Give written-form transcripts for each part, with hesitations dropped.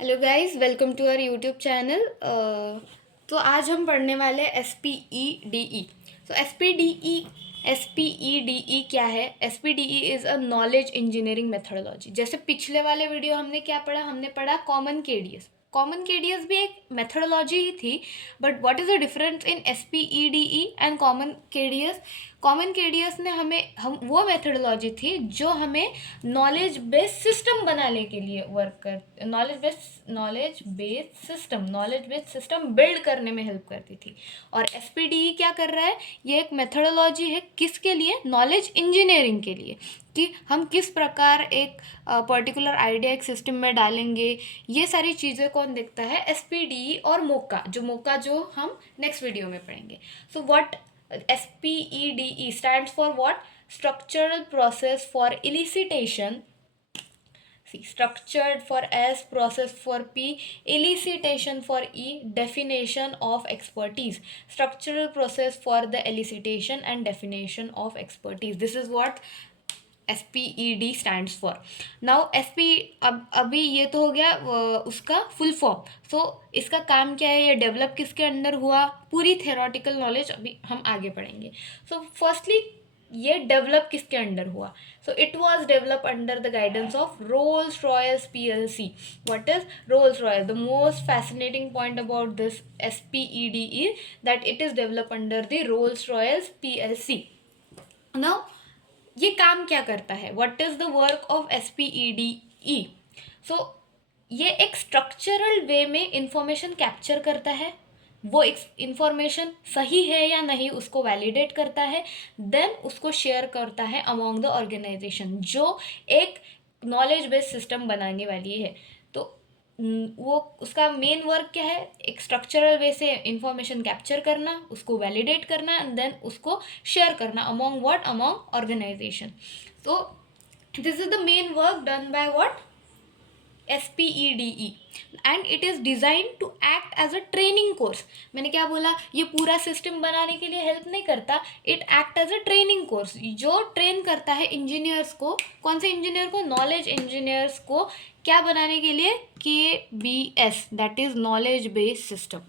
Hello guys, welcome to our YouTube channel. तो आज हम पढ़ने वाले S P E D E. तो S P E D E क्या है? S P D E is a knowledge engineering methodology. जैसे पिछले वाले वीडियो हमने क्या पढ़ा? हमने पढ़ा कॉमन के डी एस। कॉमन के डी एस भी एक मेथडोलॉजी ही थी, but what is the difference in S P E D E and common के डी एस? कॉमन के डी एस ने हम वो मेथडोलॉजी थी जो हमें नॉलेज बेस्ड सिस्टम बनाने के लिए वर्क कर नॉलेज बेस्ड सिस्टम बिल्ड करने में हेल्प करती थी। और एस पी डी ई क्या कर रहा है? ये एक मेथडोलॉजी है किसके लिए? नॉलेज इंजीनियरिंग के लिए, कि हम किस प्रकार एक पर्टिकुलर आइडिया एक सिस्टम में डालेंगे। ये सारी चीज़ें कौन देखता है? एस पी डी ई और मोका जो हम नेक्स्ट वीडियो में पढ़ेंगे। So what SPEDE stands for what? Structural process for elicitation. See, structured for S, process for P, elicitation for E, definition of expertise. Structural process for the elicitation and definition of expertise. This is what SPED stands for. Now अभी ये तो हो गया उसका full form. सो इसका काम क्या है? ये डेवलप किसके अंडर हुआ? पूरी थेरोटिकल नॉलेज अभी हम आगे पढ़ेंगे। सो फर्स्टली ये डेवलप किसके अंडर हुआ? So it was develop under the guidance of Rolls Royce PLC. What is Rolls Royce? The most fascinating point about this SPED is that it is developed under the Rolls Royce PLC. Now ये काम क्या करता है? What is the work of SPEDE? सो ये एक structural वे में information capture करता है। वो एक इंफॉर्मेशन सही है या नहीं उसको वैलिडेट करता है, देन उसको शेयर करता है अमॉन्ग द ऑर्गेनाइजेशन जो एक नॉलेज बेस्ड सिस्टम बनाने वाली है। तो वो उसका मेन वर्क क्या है? एक स्ट्रक्चरल वे से इंफॉर्मेशन कैप्चर करना, उसको वैलिडेट करना एंड देन उसको शेयर करना अमॉन्ग व्हाट? Among organisation. तो this is the main work done by what? SPEDE. And it is design to act as a training course. मैंने क्या बोला? ये पूरा सिस्टम बनाने के लिए हेल्प नहीं करता, it act as a training course जो ट्रेन करता है इंजीनियर्स को। कौन से इंजीनियर को? नॉलेज इंजीनियर्स को। क्या बनाने के लिए? KBS, that is knowledge based system.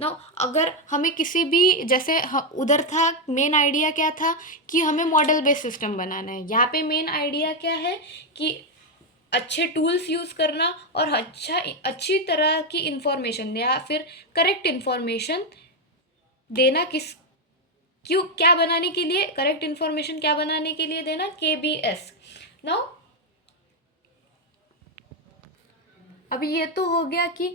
Now अगर हमें किसी भी जैसे उधर था मेन आइडिया क्या था कि हमें मॉडल बेस्ड सिस्टम बनाना है, यहाँ पे मेन आइडिया क्या है कि अच्छे टूल्स यूज़ करना और अच्छी तरह की इंफॉर्मेशन या फिर करेक्ट इंफॉर्मेशन देना। क्या बनाने के लिए? करेक्ट इंफॉर्मेशन क्या बनाने के लिए देना? KBS। नाउ अभी ये तो हो गया कि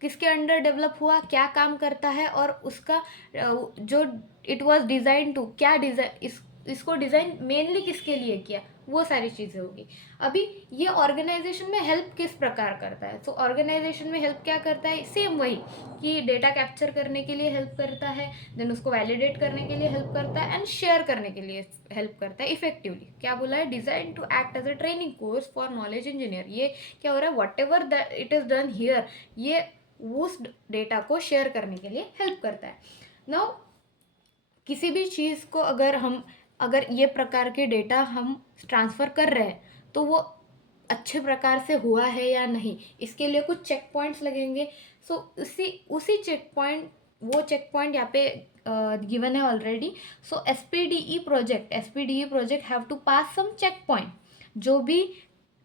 किसके अंडर डेवलप हुआ, क्या काम करता है और उसका जो इट वाज डिज़ाइन टू, क्या डिज़ाइन इसको डिज़ाइन मेनली किसके लिए किया, वो सारी चीज़ें होगी। अभी ये ऑर्गेनाइजेशन में हेल्प किस प्रकार करता है? तो ऑर्गेनाइजेशन में हेल्प क्या करता है? सेम वही कि डेटा कैप्चर करने के लिए हेल्प करता है, देन उसको वैलिडेट करने के लिए हेल्प करता है एंड शेयर करने के लिए हेल्प करता है इफेक्टिवली। क्या बोला है? Design to act as a training course for knowledge engineer. ये क्या हो रहा है? Whatever that it is done here, ये उस डेटा को शेयर करने के लिए हेल्प करता है। नाउ किसी भी चीज़ को अगर ये प्रकार के डेटा हम ट्रांसफ़र कर रहे हैं तो वो अच्छे प्रकार से हुआ है या नहीं, इसके लिए कुछ चेक पॉइंट्स लगेंगे। सो उसी चेक पॉइंट यहाँ पे गिवन है already. So SPDE project have to pass some check point. जो भी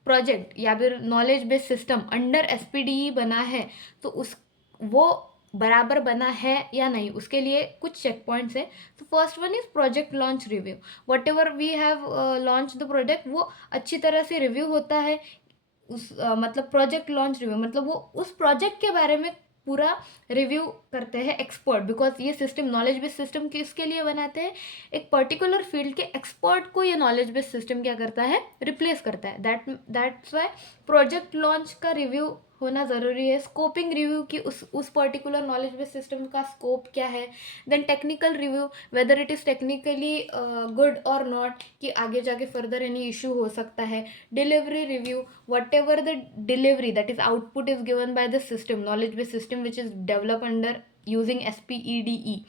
प्रोजेक्ट या फिर knowledge based system under SPDE बना है तो वो बराबर बना है या नहीं, उसके लिए कुछ चेक पॉइंट्स है। तो first one is project launch review. Whatever we have launch the project, वो अच्छी तरह से रिव्यू होता है। मतलब प्रोजेक्ट लॉन्च रिव्यू मतलब वो उस प्रोजेक्ट के बारे में पूरा रिव्यू करते हैं एक्सपर्ट, बिकॉज ये सिस्टम नॉलेज बेस्ड सिस्टम किसके लिए बनाते हैं? एक पर्टिकुलर फील्ड के एक्सपर्ट को ये नॉलेज बेस्ड सिस्टम क्या करता है? रिप्लेस करता है। दैट्स वाई प्रोजेक्ट लॉन्च का रिव्यू होना ज़रूरी है। स्कोपिंग रिव्यू की उस पर्टिकुलर नॉलेज बेस्ड सिस्टम का स्कोप क्या है। Then technical review, whether it is technically good और नॉट, कि आगे जाके फर्दर एनी इशू हो सकता है। Delivery review, whatever the delivery that is output is given by the system, knowledge based system which is developed under using SPEDE.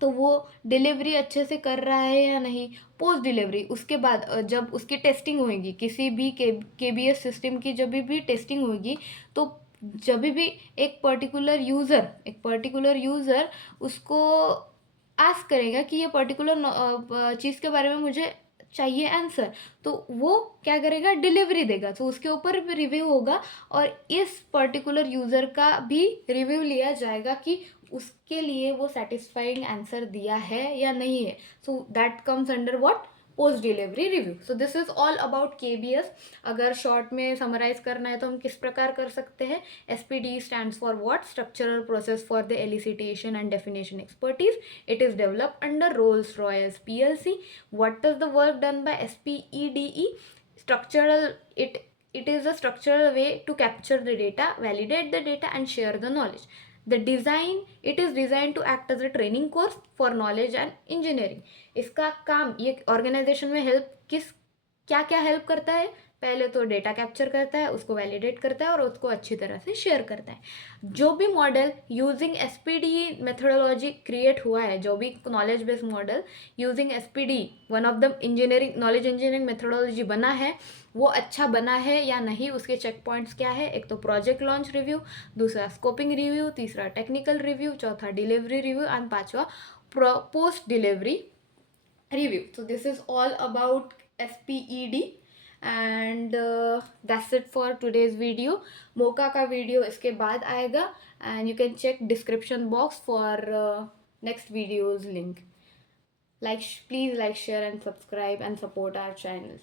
तो वो delivery अच्छे से कर रहा है या नहीं। पोस्ट डिलीवरी उसके बाद जब उसकी टेस्टिंग होगी, किसी भी केबीएस सिस्टम की जब भी टेस्टिंग होगी, तो जब भी एक पर्टिकुलर यूज़र उसको आस्क करेगा कि ये पर्टिकुलर चीज़ के बारे में मुझे चाहिए आंसर, तो वो क्या करेगा, डिलीवरी देगा, तो उसके ऊपर भी रिव्यू होगा और इस पर्टिकुलर यूज़र का भी रिव्यू लिया जाएगा कि उसके लिए वो सेटिस्फाइंग आंसर दिया है या नहीं है। So that comes under what, post delivery review. So this is all about KBS. अगर शॉर्ट में समराइज करना है तो हम किस प्रकार कर सकते हैं, SPD stands for what, structural process for the elicitation and definition expertise. It is developed under Rolls Royce PLC. What is the work done by SPEDE? Structural, it is a structural way to capture the data, validate the data and share the knowledge. The design, it is designed to act as a training course for knowledge and engineering. इसका काम, ये organisation में help क्या क्या help करता है, पहले तो डेटा कैप्चर करता है, उसको वैलिडेट करता है और उसको अच्छी तरह से शेयर करता है। जो भी model using SPD methodology create हुआ है, जो भी knowledge based model using SPD, one of the engineering knowledge engineering methodology बना है, वो अच्छा बना है या नहीं, उसके चेक पॉइंट्स क्या है। एक तो प्रोजेक्ट लॉन्च रिव्यू, दूसरा स्कोपिंग रिव्यू, तीसरा टेक्निकल रिव्यू, चौथा डिलीवरी रिव्यू एंड पांचवा post delivery review. So this is all about SPED and that's it for today's video. मोका का वीडियो इसके बाद आएगा and you can check description box for next videos link. Please like, share and subscribe and support our channel.